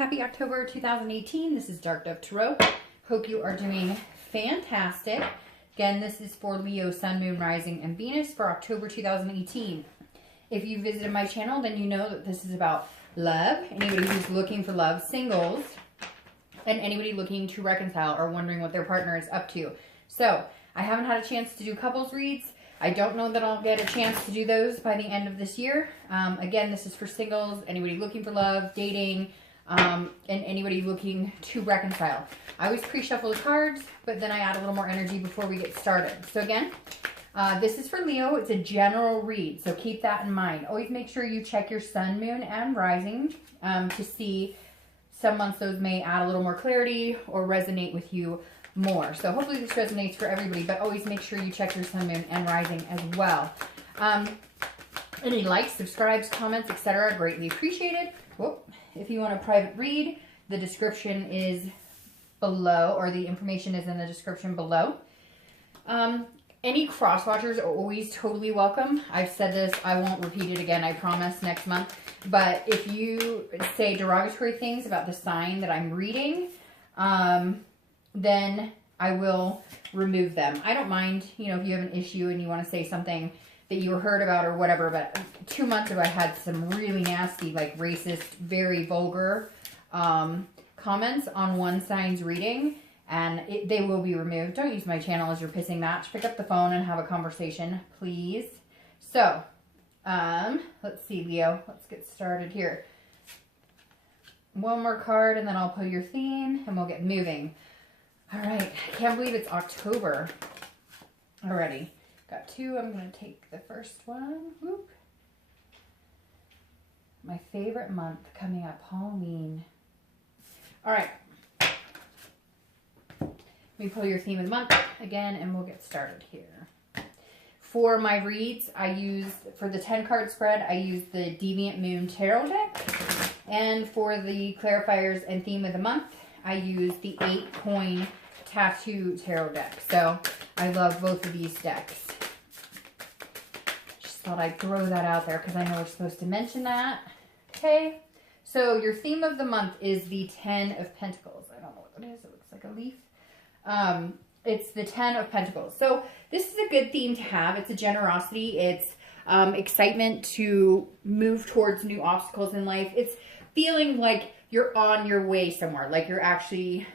happy October 2018. This is Dark Dove Tarot. Hope you are doing fantastic. Again, this is for Leo, Sun, Moon, Rising, and Venus for October 2018. If you visited my channel, then you know that this is about love. Anybody who's looking for love, singles, and anybody looking to reconcile or wondering what their partner is up to. So, I haven't had a chance to do couples reads. I don't know that I'll get a chance to do those by the end of this year. Again, this is for singles, anybody looking for love, dating, and anybody looking to reconcile. I always pre-shuffle the cards, but then I add a little more energy before we get started. So again, this is for Leo. It's a general read, so keep that in mind. Always make sure you check your sun, moon, and rising to see some months those may add a little more clarity or resonate with you more. So hopefully this resonates for everybody, but always make sure you check your sun, moon, and rising as well. Any likes, subscribes, comments, etc. greatly appreciated. Whoop. If you want a private read, the description is below, or the information is in the description below. Any cross watchers are always totally welcome. I've said this, I won't repeat it again, I promise, next month. But if you say derogatory things about the sign that I'm reading, then I will remove them. I don't mind, you know, if you have an issue and you want to say something that you heard about or whatever, but 2 months ago I had some really nasty, like racist, very vulgar comments on one sign's reading, and they will be removed. Don't use my channel as your pissing match. Pick up the phone and have a conversation, please. So, let's see, Leo. Let's get started here. One more card, and then I'll pull your theme, and we'll get moving. All right, I can't believe it's October already. Got two, I'm gonna take the first one. Whoop. My favorite month coming up, Halloween. All right. Let me pull your theme of the month again, and we'll get started here. For my reads, I use, for the 10 card spread, I use the Deviant Moon Tarot deck. And for the clarifiers and theme of the month, I use the 8 coin tattoo tarot deck. So I love both of these decks. Just thought I'd throw that out there because I know we're supposed to mention that. Okay. So your theme of the month is the 10 of Pentacles. I don't know what that is. It looks like a leaf. It's the 10 of Pentacles. So this is a good theme to have. It's a generosity. It's excitement to move towards new obstacles in life. It's feeling like you're on your way somewhere, like you're actually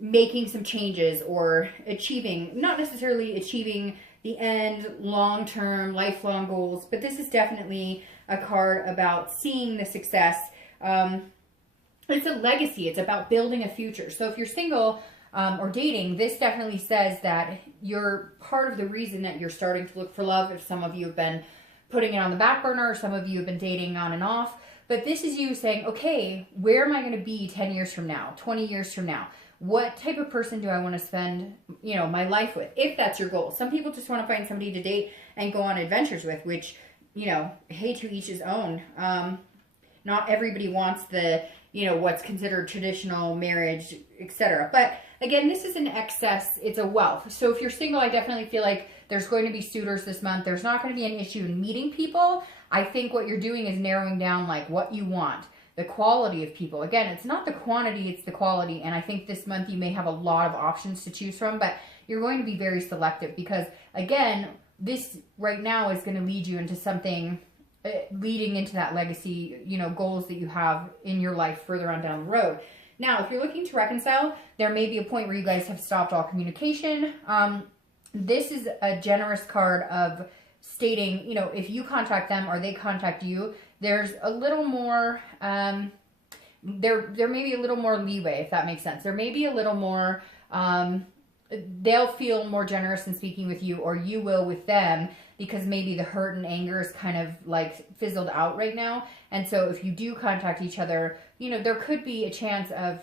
making some changes or achieving, not necessarily achieving the end, long-term, lifelong goals, but this is definitely a card about seeing the success. It's a legacy. It's about building a future. So if you're single or dating, this definitely says that you're part of the reason that you're starting to look for love. If some of you have been putting it on the back burner, or some of you have been dating on and off, but this is you saying, okay, where am I going to be 10 years from now, 20 years from now? What type of person do I want to spend, you know, my life with, if that's your goal? Some people just want to find somebody to date and go on adventures with, which, you know, hey, to each his own. Not everybody wants the, you know, what's considered traditional marriage, etc. But again, this is an excess. It's a wealth. So if you're single, I definitely feel like there's going to be suitors this month. There's not going to be an issue in meeting people. I think what you're doing is narrowing down like what you want, the quality of people. Again, it's not the quantity, it's the quality. And I think this month you may have a lot of options to choose from, but you're going to be very selective because, again, this right now is going to lead you into something leading into that legacy, you know, goals that you have in your life further on down the road. Now, if you're looking to reconcile, there may be a point where you guys have stopped all communication. This is a generous card of stating, you know, if you contact them or they contact you, there's a little more, there may be a little more leeway, if that makes sense. There may be a little more, they'll feel more generous in speaking with you, or you will with them, because maybe the hurt and anger is kind of like fizzled out right now. And so if you do contact each other, you know, there could be a chance of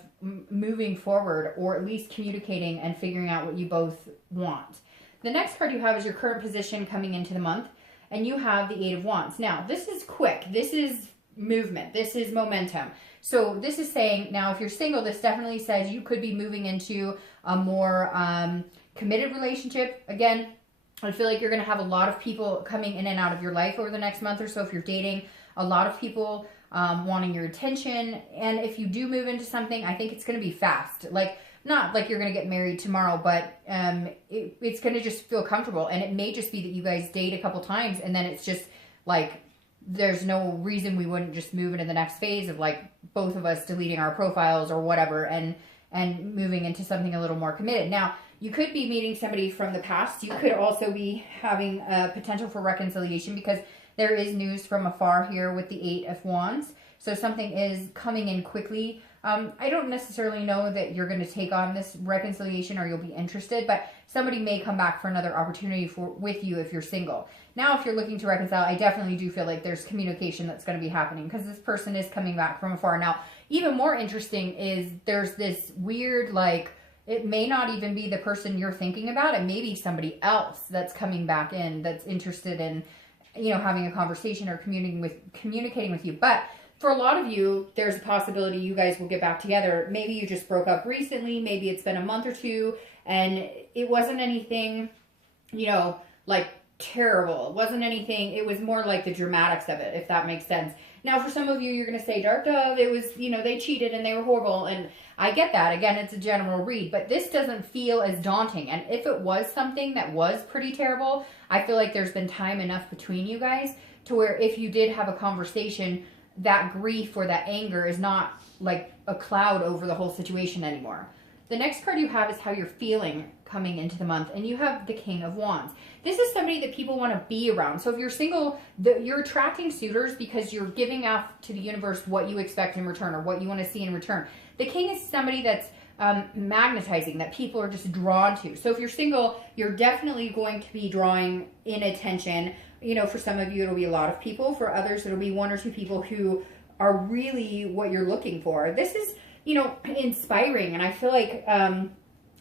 moving forward, or at least communicating and figuring out what you both want. The next card you have is your current position coming into the month, and you have the 8 of Wands. Now, this is quick. This is movement. This is momentum. So this is saying, now if you're single, this definitely says you could be moving into a more committed relationship. Again, I feel like you're going to have a lot of people coming in and out of your life over the next month or so. If you're dating, a lot of people wanting your attention. And if you do move into something, I think it's going to be fast. Like, not like you're going to get married tomorrow, but it's going to just feel comfortable. And it may just be that you guys date a couple times and then it's just like, there's no reason we wouldn't just move into the next phase of like both of us deleting our profiles or whatever and moving into something a little more committed. Now, you could be meeting somebody from the past. You could also be having a potential for reconciliation because there is news from afar here with the 8 of Wands. So something is coming in quickly. I don't necessarily know that you're going to take on this reconciliation or you'll be interested, but somebody may come back for another opportunity with you if you're single. Now, if you're looking to reconcile, I definitely do feel like there's communication that's going to be happening because this person is coming back from afar. Now, even more interesting is there's this weird, like, it may not even be the person you're thinking about. It may be somebody else that's coming back in that's interested in, you know, having a conversation or communicating with you. But for a lot of you, there's a possibility you guys will get back together. Maybe you just broke up recently. Maybe it's been a month or two and it wasn't anything, you know, like terrible. It wasn't anything. It was more like the dramatics of it, if that makes sense. Now, for some of you, you're going to say, Dark Dove, it was, you know, they cheated and they were horrible. And I get that. Again, it's a general read, but this doesn't feel as daunting. And if it was something that was pretty terrible, I feel like there's been time enough between you guys to where if you did have a conversation, that grief or that anger is not like a cloud over the whole situation anymore. The next card you have is how you're feeling coming into the month, and you have the King of Wands. This is somebody that people want to be around. So if you're single, you're attracting suitors because you're giving off to the universe what you expect in return or what you want to see in return. The King is somebody that's magnetizing, that people are just drawn to. So if you're single, you're definitely going to be drawing in attention. You know, for some of you, it'll be a lot of people. For others, it'll be 1 or 2 people who are really what you're looking for. This is, you know, inspiring. And I feel like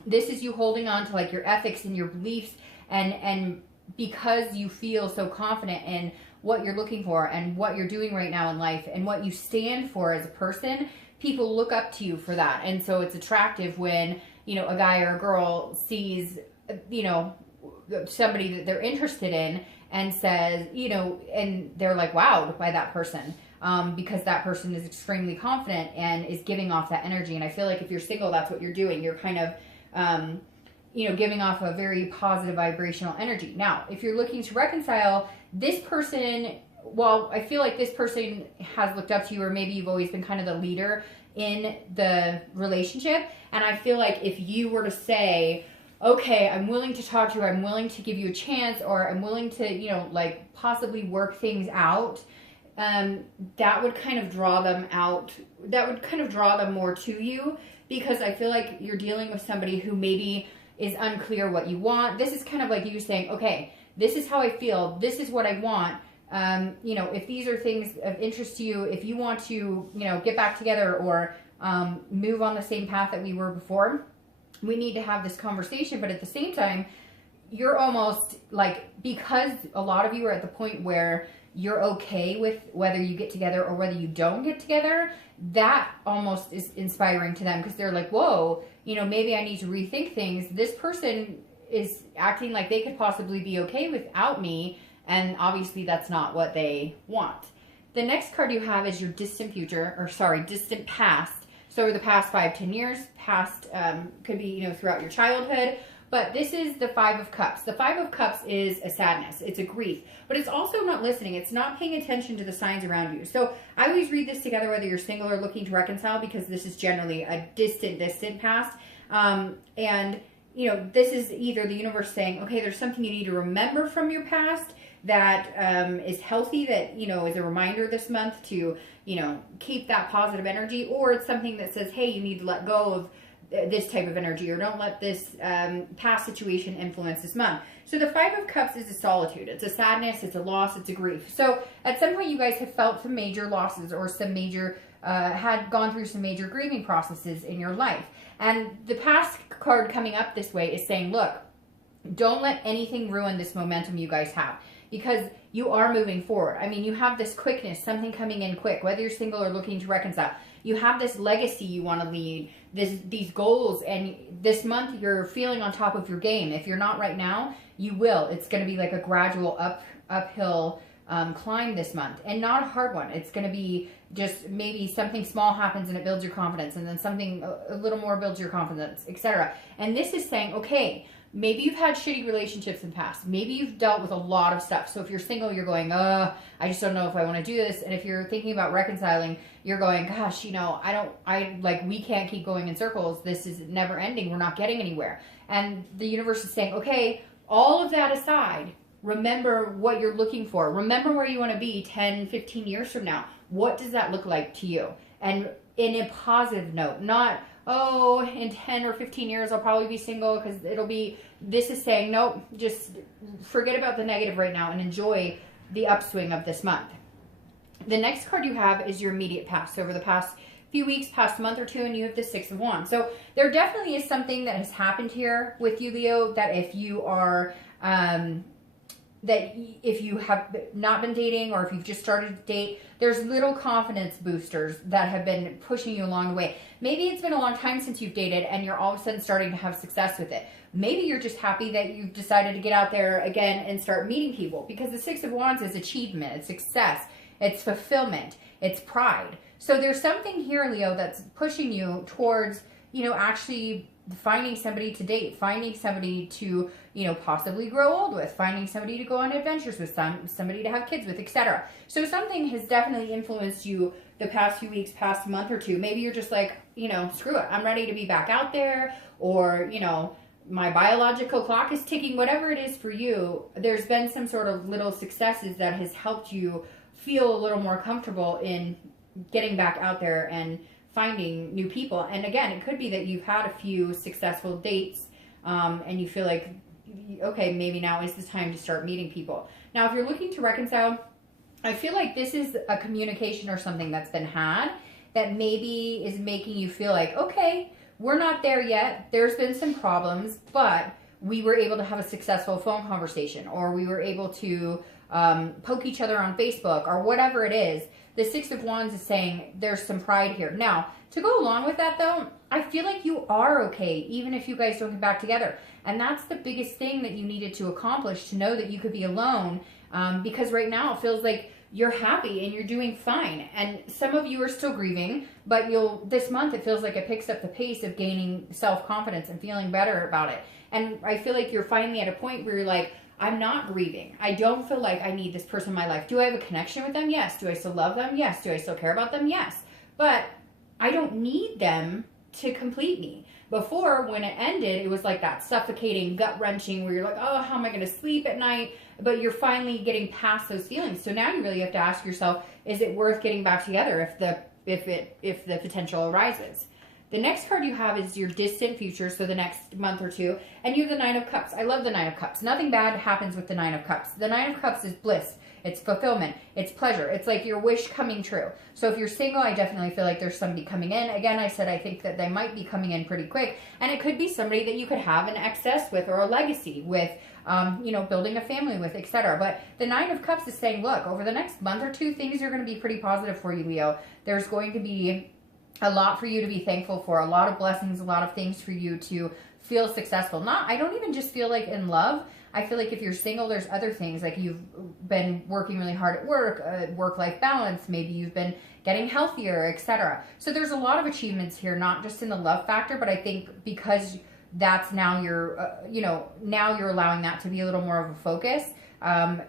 this is you holding on to like your ethics and your beliefs. And because you feel so confident in what you're looking for and what you're doing right now in life and what you stand for as a person, people look up to you for that. And so it's attractive when, you know, a guy or a girl sees, you know, somebody that they're interested in and says, you know, and they're like wowed by that person because that person is extremely confident and is giving off that energy. And I feel like if you're single, that's what you're doing. You're kind of, you know, giving off a very positive vibrational energy. Now, if you're looking to reconcile, this person, well, I feel like this person has looked up to you, or maybe you've always been kind of the leader in the relationship. And I feel like if you were to say, okay, I'm willing to talk to you, I'm willing to give you a chance, or I'm willing to, you know, like possibly work things out, that would kind of draw them out. That would kind of draw them more to you, because I feel like you're dealing with somebody who maybe is unclear what you want. This is kind of like you saying, okay, this is how I feel. This is what I want. You know, if these are things of interest to you, if you want to, you know, get back together or move on the same path that we were before, we need to have this conversation. But at the same time, you're almost like, because a lot of you are at the point where you're okay with whether you get together or whether you don't get together, that almost is inspiring to them, because they're like, whoa, you know, maybe I need to rethink things. This person is acting like they could possibly be okay without me, and obviously that's not what they want. The next card you have is your distant future, or sorry, distant past. So the past 5-10 years, past could be, you know, throughout your childhood. But this is the 5 of Cups. The 5 of Cups is a sadness. It's a grief. But it's also not listening. It's not paying attention to the signs around you. So I always read this together whether you're single or looking to reconcile, because this is generally a distant past. And, you know, this is either the universe saying, okay, there's something you need to remember from your past that is healthy, that, you know, is a reminder this month to, you know, keep that positive energy. Or it's something that says, hey, you need to let go of this type of energy, or don't let this past situation influence this month. So the 5 of Cups is a solitude. It's a sadness, it's a loss, it's a grief. So at some point you guys have felt some major losses, or some major, had gone through some major grieving processes in your life. And the past card coming up this way is saying, look, don't let anything ruin this momentum you guys have, because you are moving forward. I mean, you have this quickness, something coming in quick, whether you're single or looking to reconcile. You have this legacy you want to lead, these goals, and this month you're feeling on top of your game. If you're not right now, you will. It's going to be like a gradual uphill climb this month, and not a hard one. It's going to be just maybe something small happens and it builds your confidence, and then something a little more builds your confidence, etc. And this is saying, okay, maybe you've had shitty relationships in the past. Maybe you've dealt with a lot of stuff. So if you're single, you're going, I just don't know if I want to do this. And if you're thinking about reconciling, you're going, gosh, we can't keep going in circles. This is never ending. We're not getting anywhere. And the universe is saying, okay, all of that aside, remember what you're looking for. Remember where you want to be 10, 15 years from now. What does that look like to you? And in a positive note, not, in 10 or 15 years, I'll probably be single because this is saying, nope, just forget about the negative right now and enjoy the upswing of this month. The next card you have is your immediate past. Over the past few weeks, past month or two, and you have the Six of Wands. So there definitely is something that has happened here with you, Leo, that if you are, that if you have not been dating or if you've just started to date, there's little confidence boosters that have been pushing you along the way. Maybe it's been a long time since you've dated and you're all of a sudden starting to have success with it. Maybe you're just happy that you've decided to get out there again and start meeting people, because the Six of Wands is achievement, it's success, it's fulfillment, it's pride. So there's something here, Leo, that's pushing you towards, actually finding somebody to date, finding somebody to, possibly grow old with, finding somebody to go on adventures with, somebody to have kids with, etc. So something has definitely influenced you the past few weeks, past month or two. Maybe you're just like, screw it, I'm ready to be back out there, or, my biological clock is ticking, whatever it is for you. There's been some sort of little successes that has helped you feel a little more comfortable in getting back out there and finding new people. And again, it could be that you've had a few successful dates, and you feel like, okay, maybe now is the time to start meeting people. Now, if you're looking to reconcile, I feel like this is a communication or something that's been had that maybe is making you feel like, okay, we're not there yet. There's been some problems, but we were able to have a successful phone conversation, or we were able to poke each other on Facebook, or whatever it is. The Six of Wands is saying there's some pride here. Now, to go along with that, though, I feel like you are okay, even if you guys don't get back together. And that's the biggest thing that you needed to accomplish, to know that you could be alone, because right now it feels like you're happy and you're doing fine. And some of you are still grieving, but this month it feels like it picks up the pace of gaining self-confidence and feeling better about it. And I feel like you're finally at a point where you're like, I'm not grieving. I don't feel like I need this person in my life. Do I have a connection with them? Yes. Do I still love them? Yes. Do I still care about them? Yes. But I don't need them to complete me. Before, when it ended, it was like that suffocating, gut-wrenching, where you're like, oh, how am I going to sleep at night? But you're finally getting past those feelings. So now you really have to ask yourself, is it worth getting back together if the potential arises? The next card you have is your distant future, so the next month or two, and you have the Nine of Cups. I love the Nine of Cups. Nothing bad happens with the Nine of Cups. The Nine of Cups is bliss. It's fulfillment. It's pleasure. It's like your wish coming true. So if you're single, I definitely feel like there's somebody coming in. Again, I said I think that they might be coming in pretty quick, and it could be somebody that you could have an excess with, or a legacy with, building a family with, etc. But the Nine of Cups is saying, look, over the next month or two, things are going to be pretty positive for you, Leo. There's going to be a lot for you to be thankful for, a lot of blessings, a lot of things for you to feel successful. I don't even just feel like in love. I feel like if you're single, there's other things, like you've been working really hard at work, work-life balance, maybe you've been getting healthier, etc. So there's a lot of achievements here, not just in the love factor, but I think because that's now now you're allowing that to be a little more of a focus,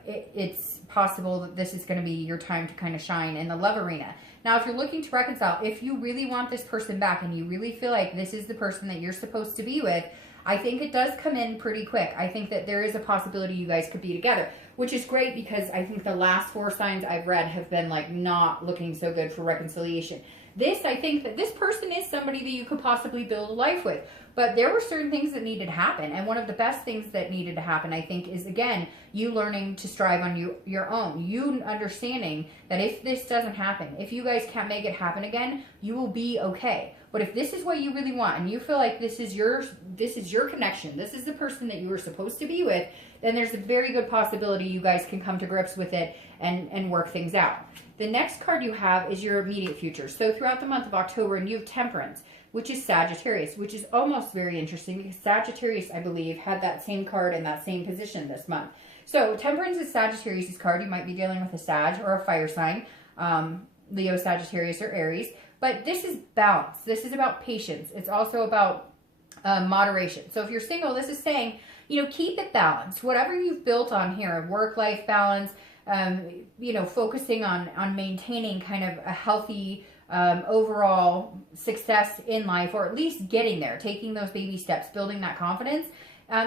it's possible that this is going to be your time to kind of shine in the love arena. Now, if you're looking to reconcile, if you really want this person back and you really feel like this is the person that you're supposed to be with, I think it does come in pretty quick. I think that there is a possibility you guys could be together, which is great, because I think the last 4 signs I've read have been like not looking so good for reconciliation. I think that this person is somebody that you could possibly build a life with, but there were certain things that needed to happen. And one of the best things that needed to happen, I think, is, again, you learning to strive on your own. You understanding that if this doesn't happen, if you guys can't make it happen again, you will be okay. But if this is what you really want, and you feel like this is your connection, this is the person that you were supposed to be with, then there's a very good possibility you guys can come to grips with it and work things out. The next card you have is your immediate future. So throughout the month of October, and you have Temperance, which is Sagittarius, which is almost very interesting, because Sagittarius, I believe, had that same card in that same position this month. So Temperance is Sagittarius' card. You might be dealing with a Sag or a fire sign, Leo, Sagittarius, or Aries. But this is balance. This is about patience. It's also about moderation. So if you're single, this is saying, you know, keep it balanced. Whatever you've built on here, work-life balance, you know, focusing on maintaining kind of a healthy overall success in life, or at least getting there, taking those baby steps, building that confidence.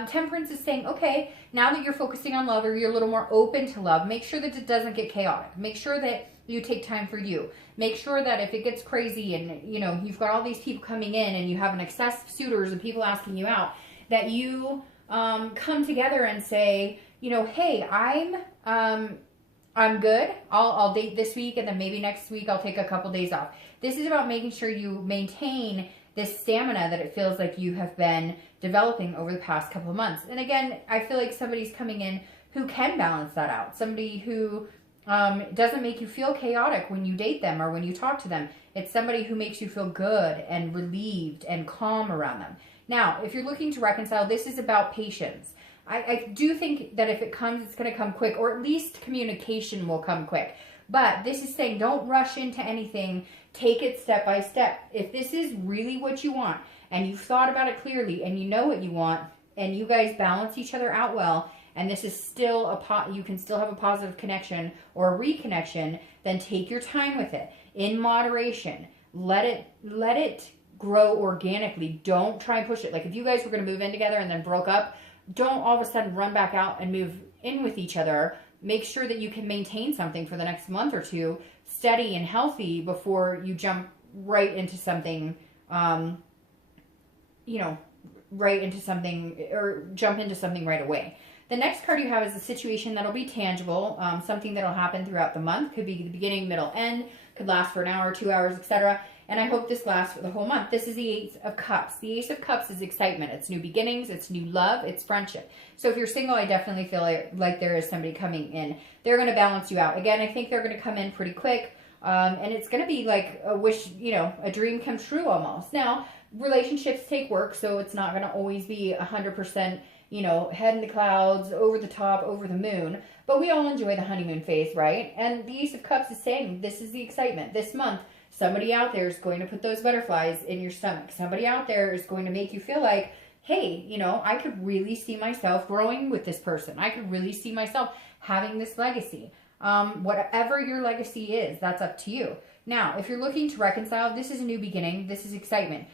Temperance is saying, okay, now that you're focusing on love, or you're a little more open to love, make sure that it doesn't get chaotic. Make sure that you take time for you. Make sure that if it gets crazy and, you know, you've got all these people coming in and you have an excess of suitors and people asking you out, that you come together and say, you know, hey, I'm good. I'll date this week, and then maybe next week I'll take a couple days off. This is about making sure you maintain this stamina that it feels like you have been developing over the past couple of months. And again, I feel like somebody's coming in who can balance that out. Somebody who doesn't make you feel chaotic when you date them or when you talk to them. It's somebody who makes you feel good and relieved and calm around them. Now, if you're looking to reconcile, this is about patience. I do think that if it comes, it's going to come quick, or at least communication will come quick. But this is saying, don't rush into anything. Take it step by step. If this is really what you want, and you've thought about it clearly, and you know what you want, and you guys balance each other out well, and this is still you can still have a positive connection or a reconnection, then take your time with it in moderation. Let it grow organically. Don't try and push it. Like if you guys were going to move in together and then broke up, don't all of a sudden run back out and move in with each other. Make sure that you can maintain something for the next month or two, steady and healthy, before you jump right into something, you know, right into something, or jump into something right away. The next card you have is a situation that'll be tangible, something that'll happen throughout the month. Could be the beginning, middle, end. Could last for an hour, 2 hours, etc. And I hope this lasts for the whole month. This is the Ace of Cups. The Ace of Cups is excitement. It's new beginnings. It's new love. It's friendship. So if you're single, I definitely feel like there is somebody coming in. They're going to balance you out. Again, I think they're going to come in pretty quick. And it's going to be like a wish, you know, a dream come true almost. Now, relationships take work, so it's not going to always be 100%, you know, head in the clouds, over the top, over the moon. But we all enjoy the honeymoon phase, right? And the Ace of Cups is saying this is the excitement. This month, somebody out there is going to put those butterflies in your stomach. Somebody out there is going to make you feel like, hey, you know, I could really see myself growing with this person. I could really see myself having this legacy. Whatever your legacy is, that's up to you. Now, if you're looking to reconcile, this is a new beginning. This is excitement.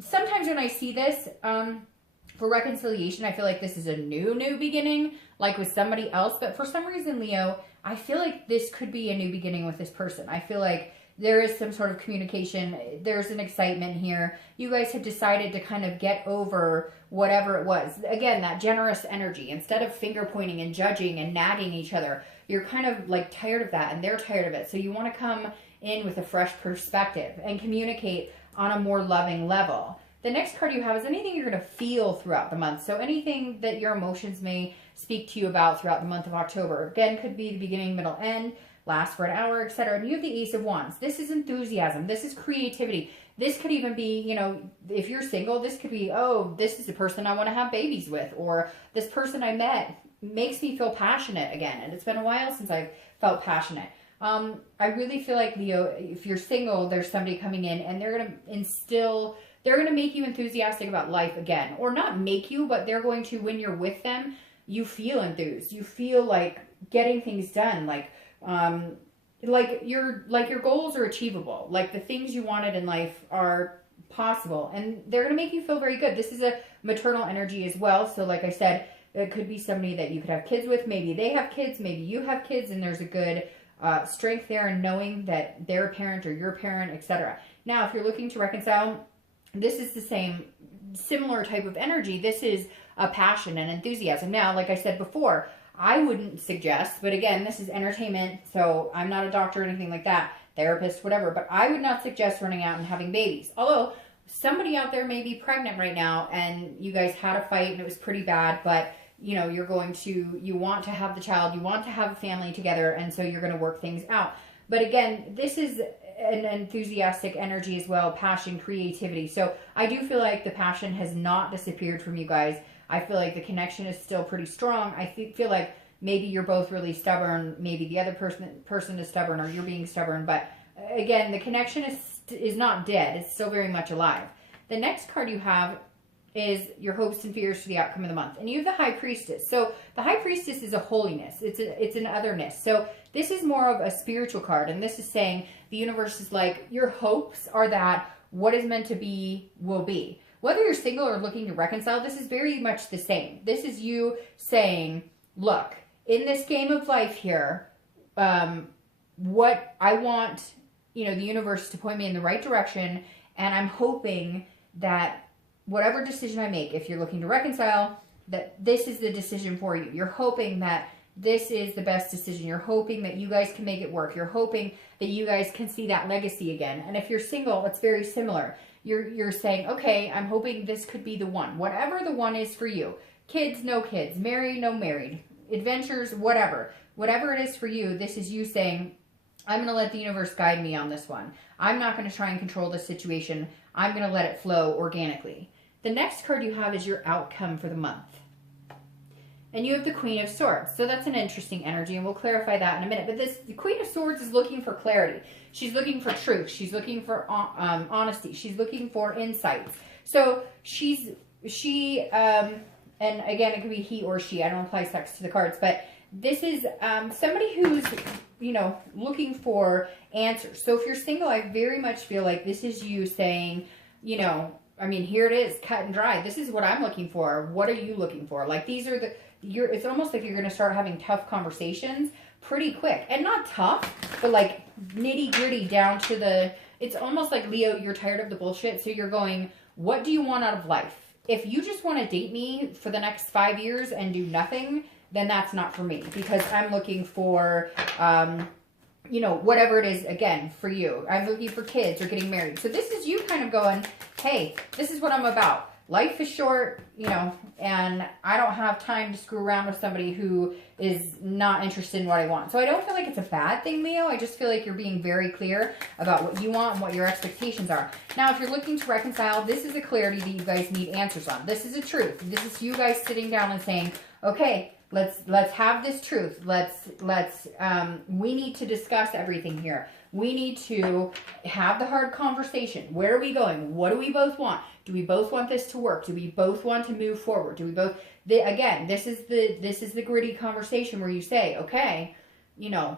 Sometimes when I see this, for reconciliation, I feel like this is a new beginning, like with somebody else. But for some reason, Leo, I feel like this could be a new beginning with this person. I feel like there is some sort of communication. There's an excitement here. You guys have decided to kind of get over whatever it was. Again, that generous energy. Instead of finger pointing and judging and nagging each other, you're kind of like tired of that, and they're tired of it. So you want to come in with a fresh perspective and communicate on a more loving level. The next card you have is anything you're going to feel throughout the month. So anything that your emotions may speak to you about throughout the month of October. Again, could be the beginning, middle, end, last for an hour, etc. And you have the Ace of Wands. This is enthusiasm. This is creativity. This could even be, you know, if you're single, this could be, oh, this is the person I want to have babies with, or this person I met makes me feel passionate again. And it's been a while since I've felt passionate. I really feel like, Leo, if you're single, there's somebody coming in and they're going to instill, they're going to make you enthusiastic about life again. Or not make you, but they're going to, when you're with them, you feel enthused. You feel like getting things done. Like your goals are achievable. Like the things you wanted in life are possible. And they're going to make you feel very good. This is a maternal energy as well. So like I said, it could be somebody that you could have kids with. Maybe they have kids. Maybe you have kids. And there's a good strength there in knowing that they're a parent or your parent, etc. Now, if you're looking to reconcile, this is the same, similar type of energy. This is a passion and enthusiasm. Now, like I said before, I wouldn't suggest, but again, this is entertainment, so I'm not a doctor or anything like that, therapist, whatever, but I would not suggest running out and having babies. Although, somebody out there may be pregnant right now, and you guys had a fight and it was pretty bad, but you know, you want to have the child, you want to have a family together, and so you're going to work things out. But again, this is an enthusiastic energy as well, passion, creativity. So I do feel like the passion has not disappeared from you guys. I feel like the connection is still pretty strong. I feel like maybe you're both really stubborn, maybe the other person is stubborn, or you're being stubborn, but again, the connection is not dead. It's still very much alive. The next card you have is your hopes and fears for the outcome of the month. And you have the High Priestess. So the High Priestess is a holiness. It's an otherness. So this is more of a spiritual card. And this is saying the universe is like, your hopes are that what is meant to be will be. Whether you're single or looking to reconcile, this is very much the same. This is you saying, look, in this game of life here, what I want, the universe to point me in the right direction. And I'm hoping that whatever decision I make, if you're looking to reconcile, that this is the decision for you. You're hoping that this is the best decision. You're hoping that you guys can make it work. You're hoping that you guys can see that legacy again. And if you're single, it's very similar. You're saying, okay, I'm hoping this could be the one. Whatever the one is for you. Kids, no kids. Married, no married. Adventures, whatever. Whatever it is for you, this is you saying, I'm going to let the universe guide me on this one. I'm not going to try and control this situation. I'm going to let it flow organically. The next card you have is your outcome for the month. And you have the Queen of Swords. So that's an interesting energy, and we'll clarify that in a minute. But the Queen of Swords is looking for clarity. She's looking for truth. She's looking for honesty. She's looking for insights. So and again, it could be he or she. I don't apply sex to the cards, but this is somebody who's, looking for answers. So if you're single, I very much feel like this is you saying, here it is, cut and dry. This is what I'm looking for. What are you looking for? Like, these are it's almost like you're going to start having tough conversations pretty quick. And not tough, but like nitty gritty down to it's almost like, Leo, you're tired of the bullshit. So you're going, what do you want out of life? If you just want to date me for the next 5 years and do nothing, then that's not for me, because I'm looking for, whatever it is, again, for you. I'm looking for kids or getting married. So this is you kind of going, hey, this is what I'm about. Life is short, and I don't have time to screw around with somebody who is not interested in what I want. So I don't feel like it's a bad thing, Leo. I just feel like you're being very clear about what you want and what your expectations are. Now, if you're looking to reconcile, this is a clarity that you guys need answers on. This is a truth. This is you guys sitting down and saying, okay, let's have this truth. We need to discuss everything here. We need to have the hard conversation. Where are we going? What do we both want? Do we both want this to work? Do we both want to move forward? Do we both, again, this is the gritty conversation where you say, okay,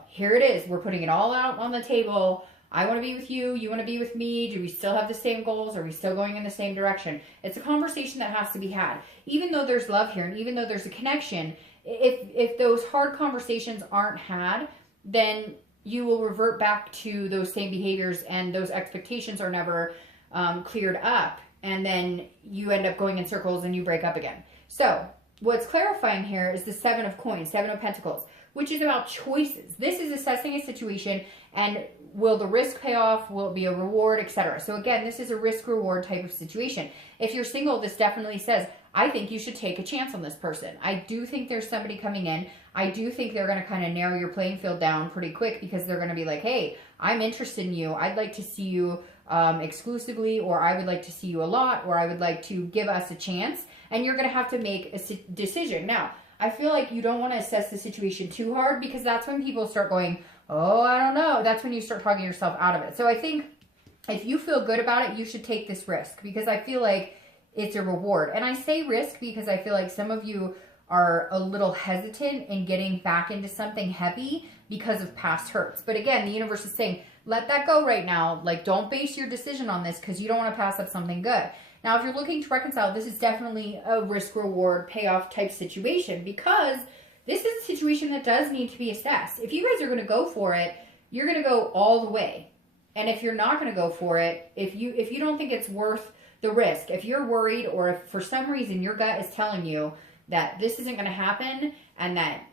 here it is. We're putting it all out on the table. I want to be with you. You want to be with me. Do we still have the same goals? Are we still going in the same direction? It's a conversation that has to be had. Even though there's love here and even though there's a connection, if those hard conversations aren't had, then you will revert back to those same behaviors and those expectations are never cleared up. And then you end up going in circles and you break up again. So what's clarifying here is the Seven of Coins, Seven of Pentacles, which is about choices. This is assessing a situation and will the risk pay off? Will it be a reward, etc.? So again, this is a risk-reward type of situation. If you're single, this definitely says, I think you should take a chance on this person. I do think there's somebody coming in. I do think they're going to kind of narrow your playing field down pretty quick because they're going to be like, hey, I'm interested in you. I'd like to see you exclusively, or I would like to see you a lot, or I would like to give us a chance. And you're going to have to make a decision. Now, I feel like you don't want to assess the situation too hard because that's when people start going, oh, I don't know. That's when you start talking yourself out of it. So I think if you feel good about it, you should take this risk because I feel like it's a reward. And I say risk because I feel like some of you are a little hesitant in getting back into something heavy because of past hurts. But again, the universe is saying, let that go right now. Like, don't base your decision on this because you don't want to pass up something good. Now, if you're looking to reconcile, this is definitely a risk-reward payoff type situation because this is a situation that does need to be assessed. If you guys are going to go for it, you're going to go all the way. And if you're not going to go for it, if you don't think it's worth the risk, if you're worried or if for some reason your gut is telling you that this isn't going to happen and that,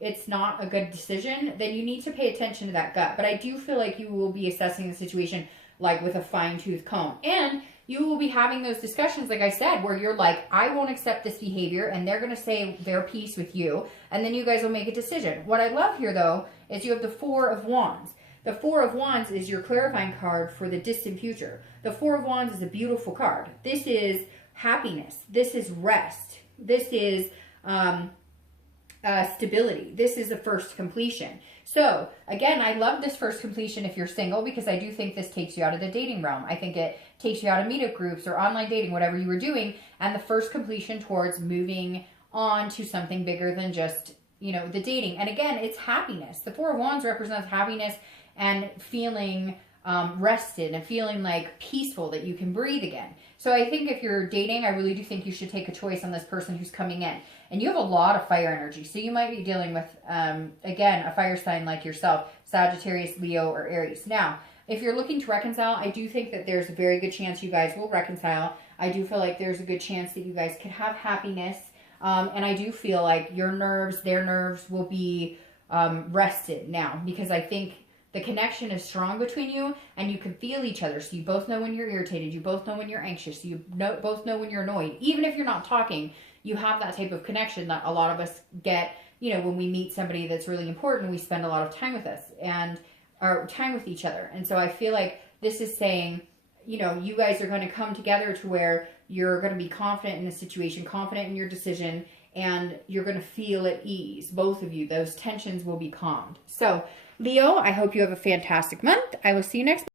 it's not a good decision, then you need to pay attention to that gut. But I do feel like you will be assessing the situation like with a fine-tooth comb. And you will be having those discussions, like I said, where you're like, I won't accept this behavior, and they're going to say their piece with you, and then you guys will make a decision. What I love here, though, is you have the Four of Wands. The Four of Wands is your clarifying card for the distant future. The Four of Wands is a beautiful card. This is happiness. This is rest. This is stability. This is the first completion. So again, I love this first completion if you're single, because I do think this takes you out of the dating realm. I think it takes you out of meetup groups or online dating, whatever you were doing, and the first completion towards moving on to something bigger than just, you know, the dating. And again, it's happiness. The Four of Wands represents happiness and feeling rested and feeling like peaceful, that you can breathe again. So I think if you're dating, I really do think you should take a choice on this person who's coming in. And you have a lot of fire energy. So you might be dealing with, again, a fire sign like yourself, Sagittarius, Leo, or Aries. Now, if you're looking to reconcile, I do think that there's a very good chance you guys will reconcile. I do feel like there's a good chance that you guys could have happiness. And I do feel like your nerves, their nerves will be rested now, because I think the connection is strong between you and you can feel each other. So you both know when you're irritated. You both know when you're anxious. So you both know when you're annoyed. Even if you're not talking, you have that type of connection that a lot of us get, you know, when we meet somebody that's really important, we spend a lot of time with us and our time with each other. And so I feel like this is saying, you know, you guys are going to come together to where you're going to be confident in the situation, confident in your decision, and you're going to feel at ease. Both of you, those tensions will be calmed. So Leo, I hope you have a fantastic month. I will see you next month.